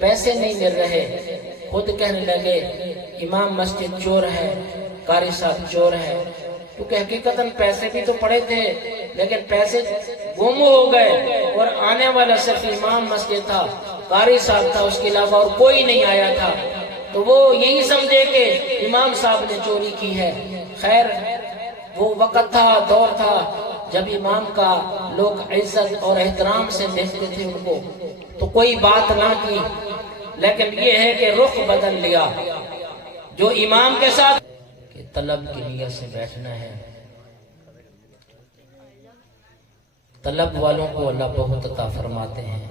پیسے نہیں مل رہے، خود کہنے لگے امام مسجد چور ہے، قاری صاحب چور ہے، کیونکہ حقیقتاً پیسے بھی تو پڑے تھے لیکن پیسے گم ہو گئے، اور آنے والا صرف امام مسجد تھا، قاری صاحب تھا، اس کے علاوہ اور کوئی نہیں آیا تھا۔ تو وہ یہی سمجھے کہ امام صاحب نے چوری کی ہے۔ خیر وہ وقت تھا، دور تھا جب امام کا لوگ عزت اور احترام سے دیکھتے تھے ان کو، تو کوئی بات نہ کی، لیکن یہ ہے کہ رخ بدل لیا جو امام کے ساتھ کہ طلب کی نیت سے بیٹھنا ہے۔ طلب والوں کو اللہ بہت عطا فرماتے ہیں،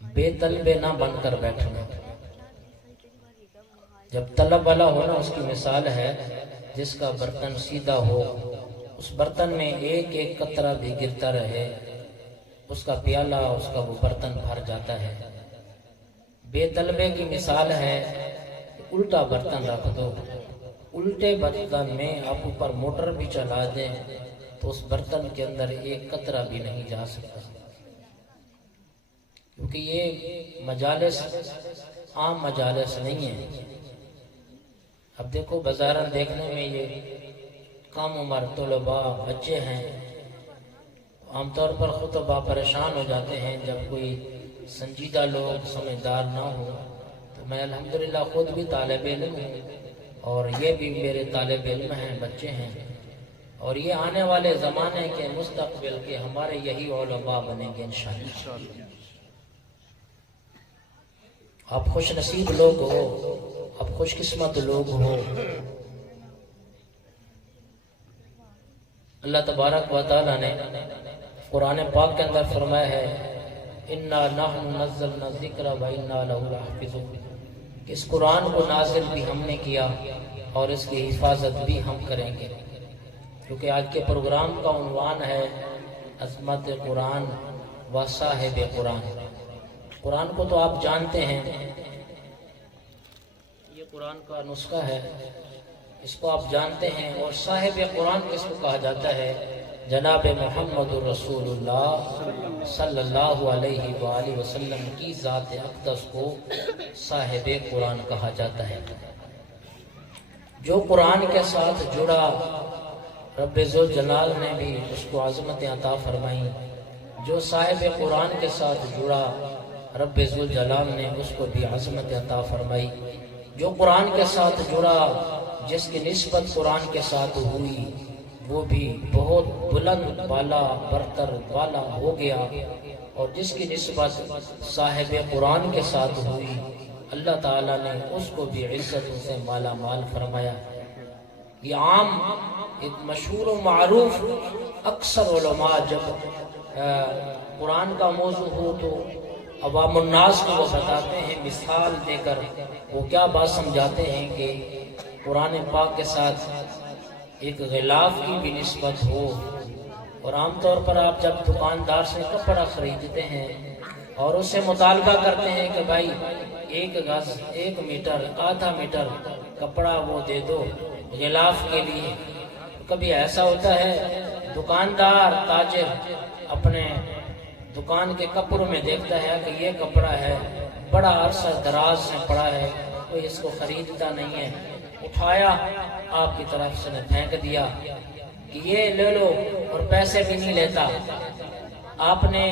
بے طلبے نہ بن کر بیٹھنا۔ جب طلب والا ہونا اس کی مثال ہے جس کا برتن سیدھا ہو، اس برتن میں ایک ایک قطرہ بھی گرتا رہے، اس کا پیالہ، اس کا وہ برتن بھر جاتا ہے۔ بے طلبے کی مثال ہے الٹا برتن رکھ دو، الٹے برتن میں آپ اوپر موٹر بھی چلا دیں تو اس برتن کے اندر ایک قطرہ بھی نہیں جا سکتا، کیونکہ یہ مجالس عام مجالس نہیں ہے۔ اب دیکھو بازاروں دیکھنے میں یہ کم عمر طلباء بچے ہیں، عام طور پر خطبہ پریشان ہو جاتے ہیں جب کوئی سنجیدہ لوگ سمجھدار نہ ہو۔ تو میں الحمدللہ خود بھی طالب علم ہوں اور یہ بھی میرے طالب علم ہیں، بچے ہیں، اور یہ آنے والے زمانے کے مستقبل کے ہمارے یہی علماء بنیں گے انشاءاللہ۔ آپ خوش نصیب لوگ ہو، آپ خوش قسمت لوگ ہو۔ اللہ تبارک و تعالیٰ نے قرآن پاک کے اندر فرمایا ہے اِنَّا نَحْنُ نَزَّلْنَا الذِّكْرَ وَإِنَّا لَهُ لَحَافِظُونَ، کہ اس قرآن کو نازل بھی ہم نے کیا اور اس کی حفاظت بھی ہم کریں گے۔ کیونکہ آج کے پروگرام کا عنوان ہے عظمت قرآن و صاحب قرآن۔ قرآن کو تو آپ جانتے ہیں، یہ قرآن کا نسخہ ہے، اس کو آپ جانتے ہیں، اور صاحب قرآن کس کو کہا جاتا ہے؟ جناب محمد رسول اللہ صلی اللہ علیہ وآلہ وسلم کی ذات اقدس کو صاحب قرآن کہا جاتا ہے۔ جو قرآن کے ساتھ جڑا رب ذوالجلال نے بھی اس کو عظمت عطا فرمائی، جو صاحب قرآن کے ساتھ جڑا رب ذوالجلال نے اس کو بھی عظمت عطا فرمائی۔ جو قرآن کے ساتھ جڑا، جس کی نسبت قرآن کے ساتھ ہوئی، وہ بھی بہت بلند بالا برتر والا ہو گیا، اور جس کی نسبت صاحب قرآن کے ساتھ ہوئی اللہ تعالیٰ نے اس کو بھی عزت سے مالا مال فرمایا۔ یہ عام ایک مشہور و معروف، اکثر علماء جب قرآن کا موضوع ہو تو عوام الناس کو وہ بتاتے ہیں، مثال دے کر وہ کیا بات سمجھاتے ہیں کہ قرآن پاک کے ساتھ ایک غلاف کی بھی نسبت ہو۔ اور عام طور پر آپ جب دکاندار سے کپڑا خریدتے ہیں اور اس سے مطالبہ کرتے ہیں کہ بھائی 1 گز 1 میٹر آدھا میٹر کپڑا وہ دے دو غلاف کے لیے، کبھی ایسا ہوتا ہے دکاندار تاجر اپنے دکان کے کپڑوں میں دیکھتا ہے کہ یہ کپڑا ہے بڑا عرصہ دراز سے پڑا ہے، کوئی اس کو خریدتا نہیں ہے، اٹھایا آپ کی طرف سے نے پھینک دیا کہ یہ لے لو، اور پیسے بھی نہیں لیتا۔ آپ نے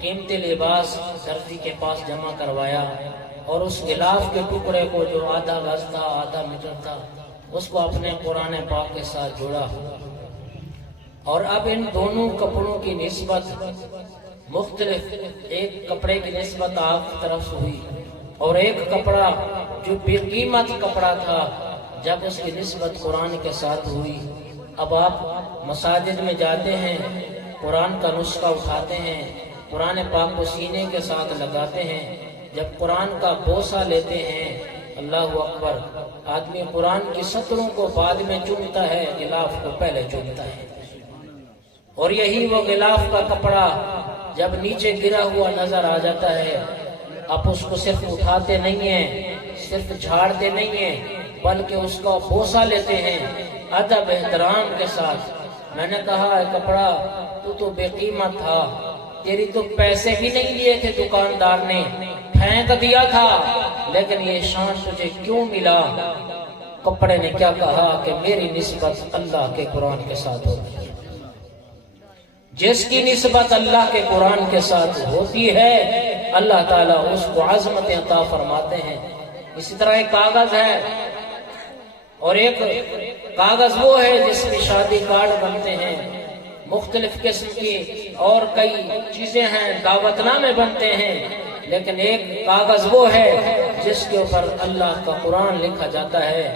قیمتی لباس درزی کے پاس جمع کروایا اور اس غلاف کے ٹکڑے کو جو آدھا گز تھا آدھا میٹر تھا اس کو اپنے قرآن پاک کے ساتھ جوڑا، اور اب ان دونوں کپڑوں کی نسبت مختلف، ایک کپڑے کی نسبت آپ کی طرف سے ہوئی اور ایک کپڑا جو بے قیمت کپڑا تھا جب اس کی نسبت قرآن کے ساتھ ہوئی۔ اب آپ مساجد میں جاتے ہیں، قرآن کا نسخہ اٹھاتے ہیں، قرآن پاک کو سینے کے ساتھ لگاتے ہیں، جب قرآن کا بوسہ لیتے ہیں، اللہ اکبر، آدمی قرآن کی سطروں کو بعد میں چومتا ہے، غلاف کو پہلے چومتا ہے، اور یہی وہ غلاف کا کپڑا جب نیچے گرا ہوا نظر آ جاتا ہے، آپ اس کو صرف اٹھاتے نہیں ہیں، صرف جھاڑتے نہیں ہیں، بلکہ اس کا بوسہ لیتے ہیں ادب احترام کے ساتھ۔ میں نے کہا ہے کپڑا تو بے قیمت تھا، تیری تو پیسے بھی نہیں لیے تھے دکاندار نے، پھینک دیا تھا، لیکن یہ شان تجھے کیوں ملا؟ کپڑے نے کیا کہا کہ میری نسبت اللہ کے قرآن کے ساتھ ہوتی ہے۔ جس کی نسبت اللہ کے قرآن کے ساتھ ہوتی ہے اللہ تعالیٰ اس کو عظمت عطا فرماتے ہیں۔ اسی طرح ایک کاغذ ہے، اور ایک کاغذ وہ ہے جس میں شادی کارڈ بنتے ہیں، مختلف قسم کی اور کئی چیزیں ہیں، دعوت نامے بنتے ہیں، لیکن ایک کاغذ وہ ہے جس کے اوپر اللہ کا قرآن لکھا جاتا ہے۔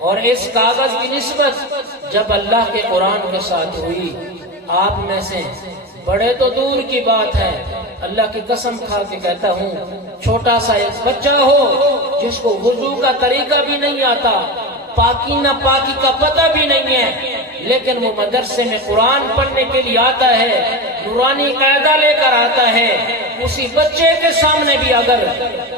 اور اس کاغذ کی نسبت جب اللہ کے قرآن کے ساتھ ہوئی، آپ میں سے بڑے تو دور کی بات ہے، اللہ کی قسم کھا کے کہتا ہوں، چھوٹا سا ایک بچہ ہو جس کو وضو کا طریقہ بھی نہیں آتا، پاکی نہ پاکی کا پتہ بھی نہیں ہے، لیکن وہ مدرسے میں قرآن پڑھنے کے لیے آتا ہے، نورانی قاعدہ لے کر آتا ہے، اسی بچے کے سامنے بھی اگر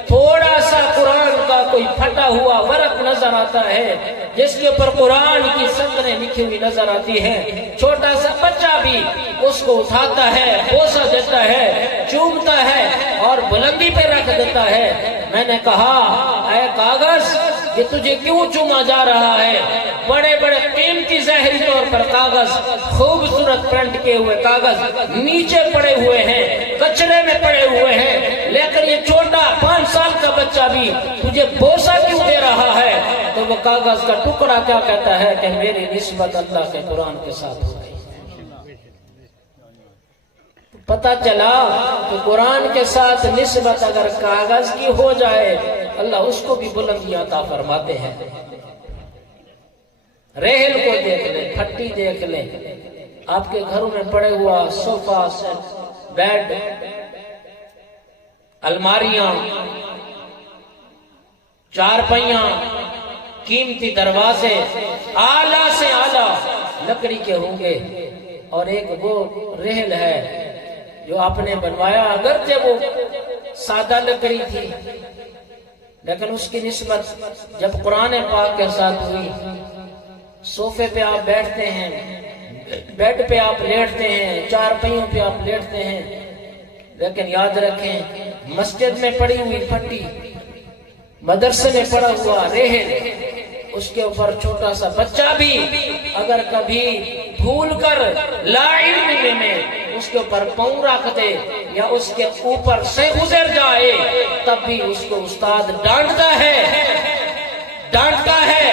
تھوڑا سا قرآن کا کوئی پھٹا ہوا ورق نظر آتا ہے جس کے اوپر قرآن کی سطریں لکھی ہوئی نظر آتی ہے، چھوٹا سا بچہ بھی اس کو اٹھاتا ہے، بوسہ دیتا ہے، چومتا ہے اور بلندی پہ رکھ دیتا ہے۔ میں نے کہا اے کاغذ، یہ تجھے کیوں چوما جا رہا ہے؟ بڑے بڑے قیمتی ظاہری طور پر کاغذ، خوبصورت پرنٹ کیے ہوئے کاغذ نیچے پڑے ہوئے ہیں، کچرے میں پڑے ہوئے ہیں، لیکن یہ چھوٹا 5 سال کا بچہ بھی تجھے بوسہ کیوں دے رہا ہے؟ تو وہ کاغذ کا ٹکڑا کیا کہتا ہے کہ میری نسبت اللہ کے قرآن کے ساتھ ہو گئی۔ پتہ چلا کہ قرآن کے ساتھ نسبت اگر کاغذ کی ہو جائے اللہ اس کو بھی بلندی عطا فرماتے ہیں۔ ریحل کو دیکھ لیں، پھٹی دیکھ لیں، آپ کے گھروں میں پڑے ہوا صوفہ سیٹ، بیڈ، الماریاں، چارپائیاں، قیمتی دروازے اعلیٰ سے اعلیٰ لکڑی کے ہوں گے، اور ایک وہ ریحل ہے جو آپ نے بنوایا، اگرچہ وہ سادہ لکڑی تھی لیکن اس کی نسبت جب قرآن پاک کے ساتھ ہوئی، صوفے پہ آپ بیٹھتے ہیں، بیڈ پہ آپ لیٹتے ہیں، چارپائیوں پہ آپ لیٹتے ہیں، لیکن یاد رکھیں مسجد میں پڑی ہوئی پھٹی، مدرسے میں پڑا ہوا ریحل، اس کے اوپر چھوٹا سا بچہ بھی اگر کبھی بھول کر لا علمی میں اس کے اوپر پاؤں رکھ دے یا اس کے اوپر سے گزر جائے تب بھی اس کو استاد ڈانٹتا ہے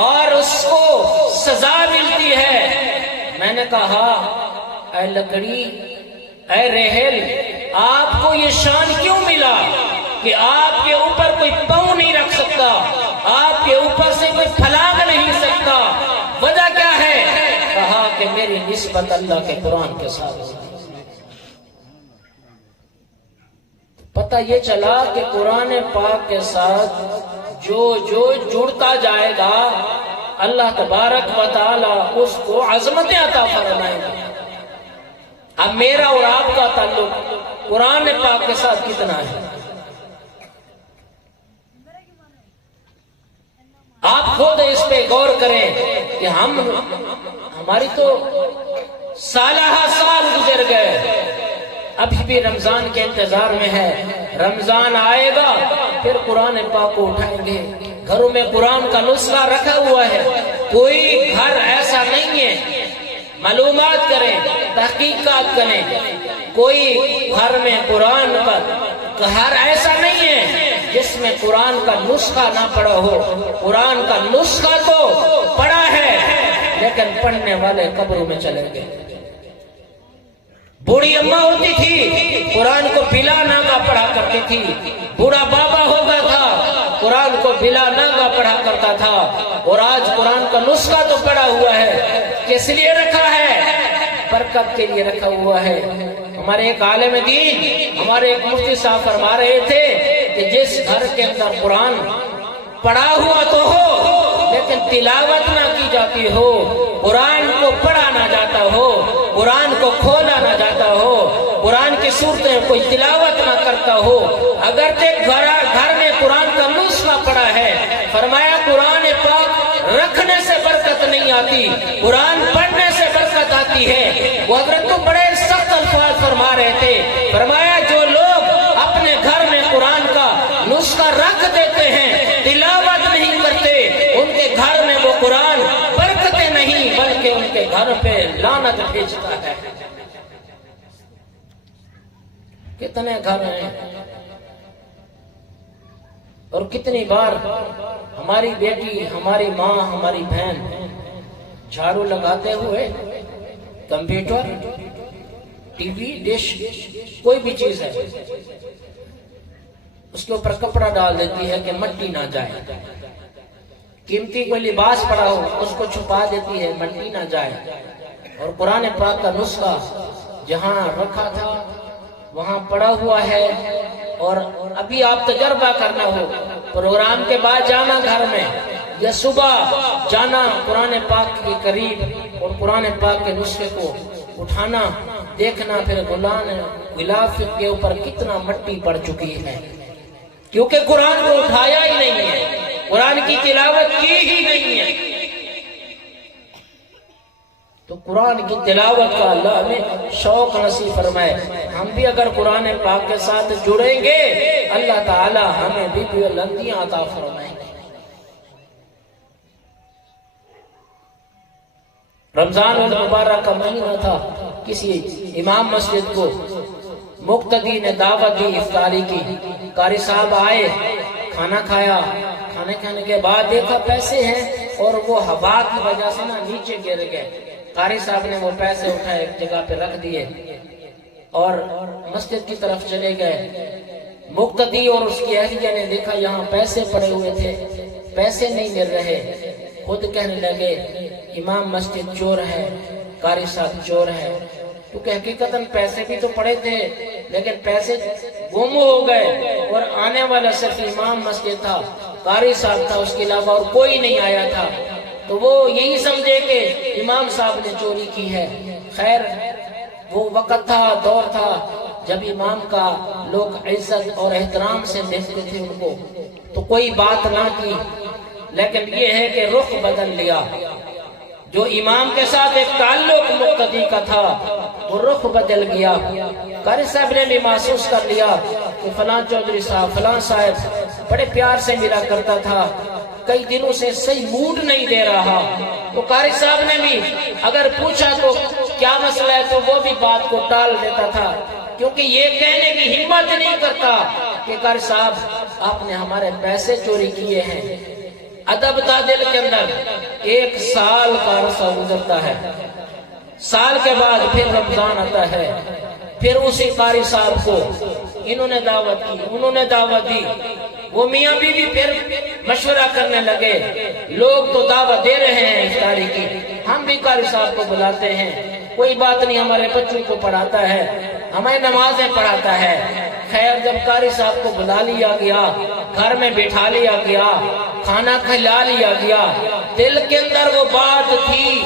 اور اس کو سزا ملتی ہے۔ میں نے کہا اے لکڑی، اے ریحل، آپ کو یہ شان کیوں ملا کہ آپ کے اوپر کوئی پاؤں نہیں رکھ سکتا، آپ کے اوپر سے کوئی پھلاگ نہیں سکتا؟ وجہ کیا ہے؟ کہا کہ میری نسبت اللہ کے قرآن کے ساتھ ہے۔ پتہ یہ چلا کہ قرآن پاک کے ساتھ جو جڑتا جائے گا اللہ تبارک و تعالی اس کو عظمت عطا فرمائے گا۔ اب میرا اور آپ کا تعلق قرآن پاک کے ساتھ کتنا ہے؟ آپ خود اس پہ غور کریں کہ ہماری تو سالہ سال گزر گئے، ابھی بھی رمضان کے انتظار میں ہے، رمضان آئے گا پھر قرآن پاک کو اٹھائیں گے، گھروں میں قرآن کا نسخہ رکھا ہوا ہے، کوئی گھر ایسا نہیں ہے، معلومات کریں، تحقیقات کریں، کوئی گھر میں قرآن کا گھر ایسا نہیں ہے جس میں قرآن کا نسخہ نہ پڑھا ہو۔ قرآن کا نسخہ تو پڑھا ہے لیکن پڑھنے والے قبروں میں چلے گئے۔ بوڑھی اماں ہوتی تھی قرآن کو بلا ناغہ پڑھا کرتی تھی، بوڑھا بابا ہوتا تھا قرآن کو بلا ناغہ پڑھا کرتا تھا، اور آج قرآن کا نسخہ تو پڑھا ہوا ہے، کس لیے رکھا ہے؟ برکت کے لیے رکھا ہوا ہے۔ ہمارے ایک عالم دین، ہمارے ایک مفتی صاحب فرما رہے تھے کہ جس گھر کے اندر قرآن پڑھا ہوا تو ہو لیکن تلاوت نہ کی جاتی ہو، قرآن کو پڑھا نہ جاتا ہو، قرآن کو کھولا نہ جاتا ہو، قرآن کی صورتیں کوئی تلاوت نہ کرتا ہو، اگرچہ گھر میں قرآن کا نسخہ پڑا ہے، فرمایا قرآن پاک رکھنے سے برکت نہیں آتی، قرآن پڑھنے سے برکت آتی سکتی ہے۔ وہ حضرت تو بڑے سخت الفاظ فرما رہے تھے، فرمایا جو لوگ اپنے گھر میں قرآن کا نسخہ رکھ دیتے ہیں، تلاوت نہیں کرتے، ان کے گھر میں وہ قرآن برکتیں نہیں بلکہ ان کے گھر پہ لعنت بھیجتا ہے۔ کتنے گھر ہیں اور کتنی بار ہماری بیٹی، ہماری ماں، ہماری بہن جھاڑو لگاتے ہوئے کمپیوٹر، ٹی وی، ڈش، کوئی بھی چیز ہے، اس کے اوپر کپڑا ڈال دیتی ہے کہ مٹی نہ جائے۔ قیمتی کوئی لباس پڑا ہو اس کو چھپا دیتی ہے مٹی نہ جائے۔ اور قرآن پاک کا نسخہ جہاں رکھا تھا وہاں پڑا ہوا ہے۔ اور ابھی آپ تجربہ کرنا ہو، پروگرام کے بعد جانا گھر میں، یا صبح جانا قرآن پاک کے قریب اور قرآن پاک کے نسخے کو اٹھانا، دیکھنا پھر غلاف کے اوپر کتنا مٹی پڑ چکی ہے، کیونکہ قرآن کو اٹھایا ہی نہیں ہے، قرآن کی تلاوت کی ہی نہیں ہے۔ تو قرآن کی تلاوت کا اللہ ہمیں شوق نصیب فرمائے۔ ہم بھی اگر قرآن پاک کے ساتھ جڑیں گے، اللہ تعالی ہمیں بھی بلندیاں عطا فرمائیں گے۔ رمضان المبارک کا مہینہ تھا، کسی امام مسجد کو مقتدی نے دعوت دی افطاری کی، قاری صاحب آئے، کھانا کھایا، کھانے کھانے کے بعد دیکھا پیسے ہیں اور وہ ہوا کی وجہ سے نیچے گر گئے۔ قاری صاحب نے وہ پیسے اٹھائے ایک جگہ پہ رکھ دیے اور مسجد کی طرف چلے گئے۔ مقتدی اور اس کی اہلیہ نے دیکھا یہاں پیسے پڑے ہوئے تھے، پیسے نہیں مل رہے، خود کہنے لگے امام مسجد چور ہے، قاری صاحب چور ہے، کیونکہ حقیقتاً پیسے بھی تو پڑے تھے لیکن پیسے گم ہو گئے اور آنے والا صرف امام مسجد تھا، قاری صاحب تھا، اس کے علاوہ اور کوئی نہیں آیا تھا۔ تو وہ یہی سمجھے کہ امام صاحب نے چوری کی ہے۔ خیر وہ وقت تھا، دور تھا جب امام کا لوگ عزت اور احترام سے دیکھتے تھے ان کو، تو کوئی بات نہ کی، لیکن یہ ہے کہ رخ بدل لیا۔ جو امام کے ساتھ ایک تعلق مقتدی کا تھا وہ رخ بدل گیا۔ قاری صاحب نے بھی محسوس کر لیا کہ فلاں چودھری صاحب، فلاں صاحب بڑے پیار سے ملا کرتا تھا، کئی دنوں سے صحیح موڈ نہیں دے رہا۔ تو قاری صاحب نے بھی اگر پوچھا تو کیا مسئلہ ہے تو وہ بھی بات کو ٹال دیتا تھا، کیونکہ یہ کہنے کی ہمت نہیں کرتا کہ قاری صاحب آپ نے ہمارے پیسے چوری کیے ہیں۔ ادب تھا دل کے اندر۔ ایک سال کا عرصہ گزرتا ہے، سال کے بعد پھر رمضان آتا ہے، پھر اسی قاری صاحب کو انہوں نے دعوت کی، انہوں نے دعوت دی، وہ میاں بیوی پھر مشورہ کرنے لگے، لوگ تو دعوت دے رہے ہیں افطاری کی، ہم بھی قاری صاحب کو بلاتے ہیں، کوئی بات نہیں، ہمارے بچوں کو پڑھاتا ہے، ہمیں نمازیں پڑھاتا ہے۔ خیر جب قاری صاحب کو بلا لیا گیا، گھر میں بٹھا لیا گیا، کھانا کھلا لیا گیا، دل کے اندر وہ بات تھی،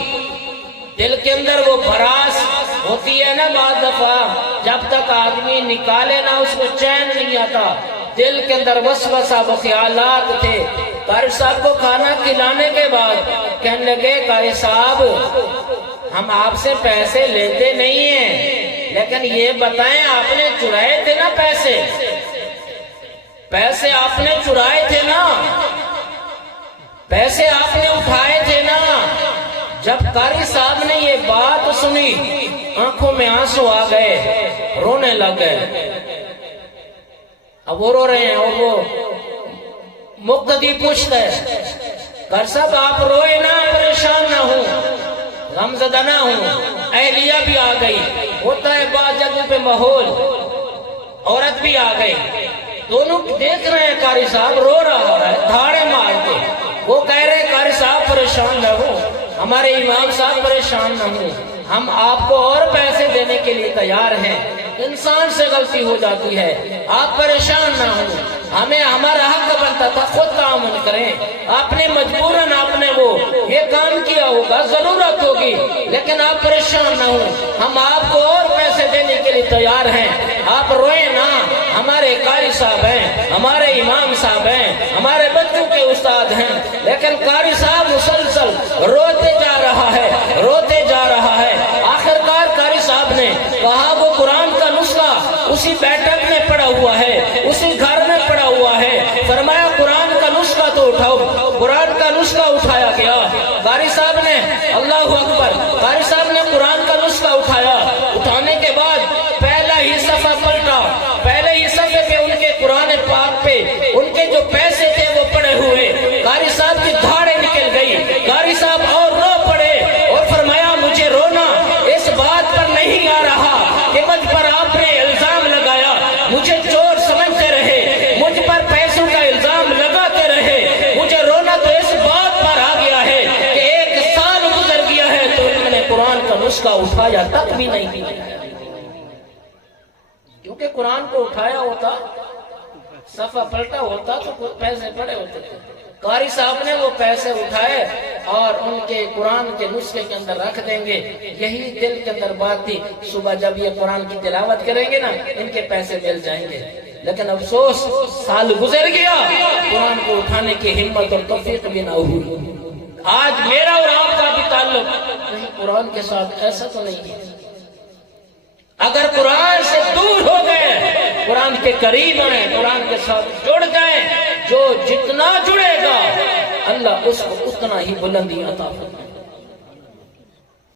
دل کے اندر وہ بھراس ہوتی ہے نا، بعض دفعہ جب تک آدمی نکالے نا اس کو چین نہیں آتا، دل کے اندر وسوسہ وہ خیالات تھے۔ قاری صاحب کو کھانا کھلانے کے بعد کہنے لگے قاری صاحب ہم آپ سے پیسے لیتے نہیں ہیں، لیکن یہ بتائیں آپ نے چرائے تھے نا پیسے، پیسے آپ نے چرائے تھے نا، پیسے آپ نے اٹھائے تھے نا۔ جب قاری صاحب نے یہ بات سنی آنکھوں میں آنسو آ گئے، رونے لگ گئے۔ اب وہ رو رہے ہیں اور وہ مقتدی پوچھتا ہے قاری صاحب آپ روئے نا، پریشان نہ ہوں، غمزدہ نہ ہوں، اہلیہ بھی آ گئی، ہوتا ہے بعض جگہ پہ ماحول، عورت بھی آ گئی، دونوں دیکھ رہے ہیں قاری صاحب رو رہا ہے دھاڑے مار کے، وہ کہہ رہے ہیں قاری صاحب پریشان نہ ہوں، ہمارے امام صاحب پریشان نہ ہوں، ہم آپ کو اور پیسے دینے کے لیے تیار ہیں، انسان سے غلطی ہو جاتی ہے، آپ پریشان نہ ہوں، ہمیں ہمارا حق بنتا تھا، خود تعاون کریں، آپ نے مجبوراً آپ نے وہ یہ کام کیا ہوگا، ضرورت ہوگی، لیکن آپ پریشان نہ ہوں، ہم آپ کو اور پیسے دینے کے لیے تیار ہیں، آپ روئیں نہ، ہمارے قاری صاحب ہیں، ہمارے امام صاحب ہیں، ہمارے بچوں کے استاد ہیں، لیکن قاری صاحب مسلسل روتے جا رہا ہے، روتے جا رہا ہے۔ آخرکار قاری صاحب نے کہا وہ قرآن کا نسخہ اسی بیٹھک میں پڑا ہوا ہے، اسی گھر میں پڑا ہوا ہے۔ فرمایا قرآن کا نسخہ تو اٹھاؤ۔ قرآن کا نسخہ اٹھایا گیا۔ قاری صاحب نے اللہ اکبر، قاری صاحب نے قرآن کا نسخہ اٹھایا۔ اٹھانے کے بعد پہلا ہی صفحہ پلٹا، پہلے ہی صفحے پہ ان کے قرآن پاک پہ ان کے جو پیسے تھے وہ پڑے ہوئے۔ قاری صاحب کی دھاڑیں نکل گئی، قاری صاحب اور رو پڑے اور فرمایا مجھے رونا اس بات پر نہیں آ رہا کہ مجھ پر آپ نے الزام لگایا، مجھے چور سمجھتے رہے، مجھ پر پیسوں کا الزام لگاتے رہے، مجھے رونا تو اس بات پر آ گیا ہے کہ 1 سال گزر گیا ہے تو انہوں نے قرآن کا نسخہ اٹھایا تک بھی نہیں دیا، کیونکہ قرآن کو اٹھایا ہوتا، صفحہ پلٹا ہوتا تو پیسے پڑے ہوتے تھے۔ قاری صاحب نے وہ پیسے اٹھائے اور ان کے قرآن کے نسخے کے اندر رکھ دیں گے۔ یہی دل کے اندر بات تھی، صبح جب یہ قرآن کی تلاوت کریں گے نا ان کے پیسے مل جائیں گے۔ لیکن افسوس سال گزر گیا، قرآن کو اٹھانے کی ہمت اور توفیق بھی نہ ہوئی۔ آج میرا اور آپ کا بھی تعلق کہیں قرآن کے ساتھ ایسا تو نہیں ہے۔ اگر قرآن سے دور ہو گئے، قرآن کے قریب آئیں، قرآن کے ساتھ جڑ جائیں، جو جتنا جڑے گا اللہ اس کو اتنا ہی بلندی عطا فرمائے۔